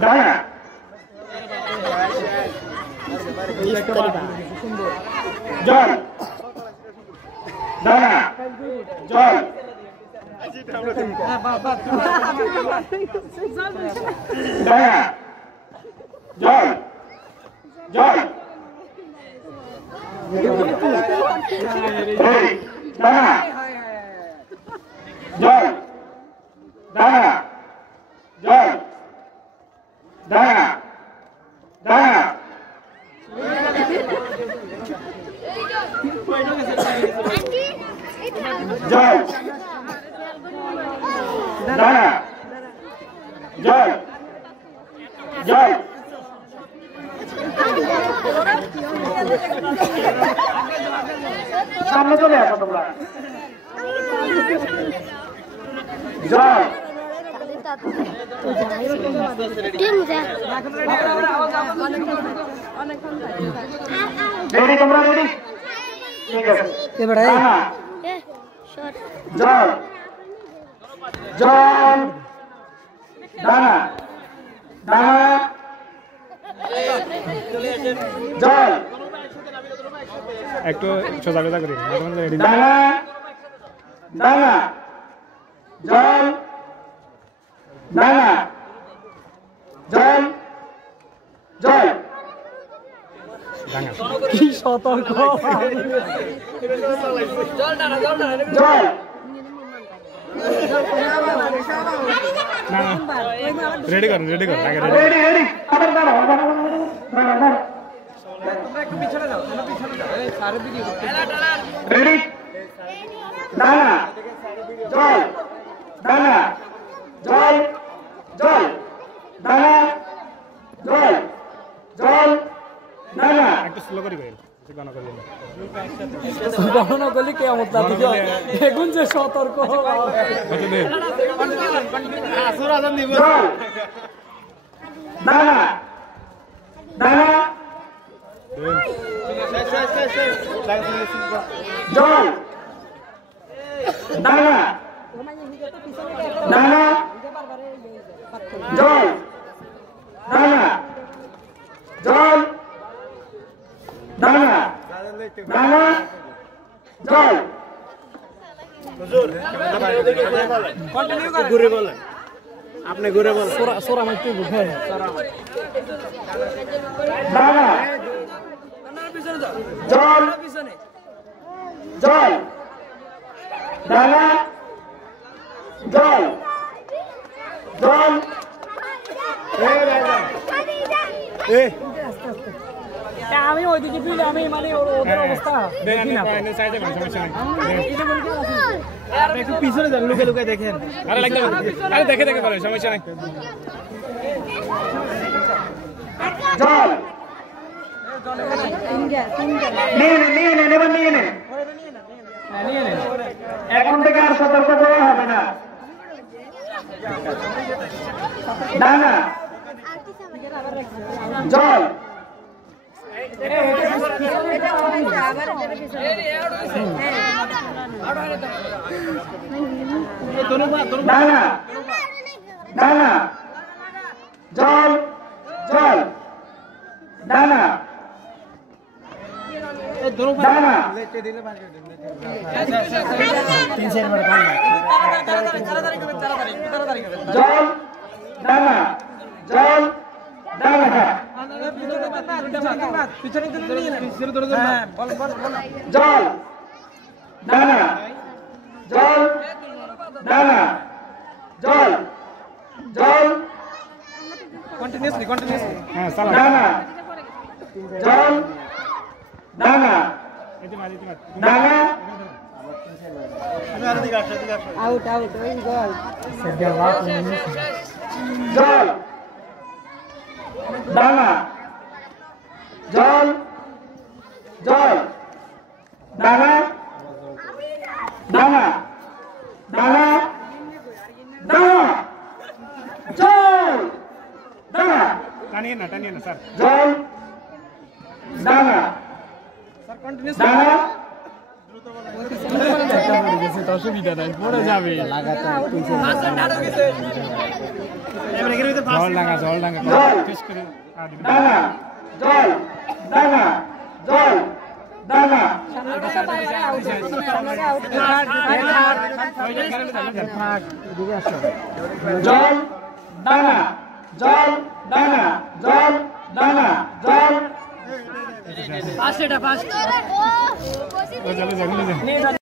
ডানা জল ডানা জল ডানা জল জল ডানা জল ডানা জল ডানা ডানা জল ডানা জল জল সামনে চলে আসো তোমরা জল রেডি তোমরা রেডি ঠিক আছে এবারে জল জল ডানা ডানা জল একটু সোজা সোজা করি ডানা ডানা জল ডানা জল জল কি সতর্ক জল রেডি করুন রেডি করুন আগে রেডি রেডি আবার দাঁড়াও রেডি ডানা জল ডানা জল জল ডানা জল জল ডানা একটু স্লো করি ভাই গণনা করলেন গণনা করলে কেমন দেখুন যে সতর্ক জল ডানা ডানা জল ডানা ডানা জল ডানা জল ডানা ডানা জল ঘুরে বলেন আপনি ঘুরে বলেন সোরা মাইতে বুঝে ডানা জল জল ডানা জল জল আমি ওইদিকে ফিরে আমি মানে ওদের অবস্থা দেখি না একটু পিছনে যান লুকে লুকে দেখেন আরে লাগবে আরে দেখে দেখে করেন সমস্যা নাই জল নিয়ে নে এখন থেকে আর সতর্ক করা হবে না ডানা জল ডানা ডানা জল জল ডানা ডানা জল ডানা জল ডানা জল ডানা জল ডানা জল জল কন্টিনিউয়াসলি হ্যাঁ ডানা জল ডানা ডানা আউট ওই গোল জল ডানা জল জল ডানা ডানা ডানা ডানা জল ডানা টানিয়ে না স্যার জল ডানা স্যার কন্টিনিউয়াস ডানা অসুবিধা নাই পড়ে যাবে জল ডাঙ্গা শেষ করে ডাঙা জল ডাঙা জল ডাঙা জল ডাঙা জল ডাঙা জল ডাঙা জল পাঁচ এটা পাঁচ চলে যাবে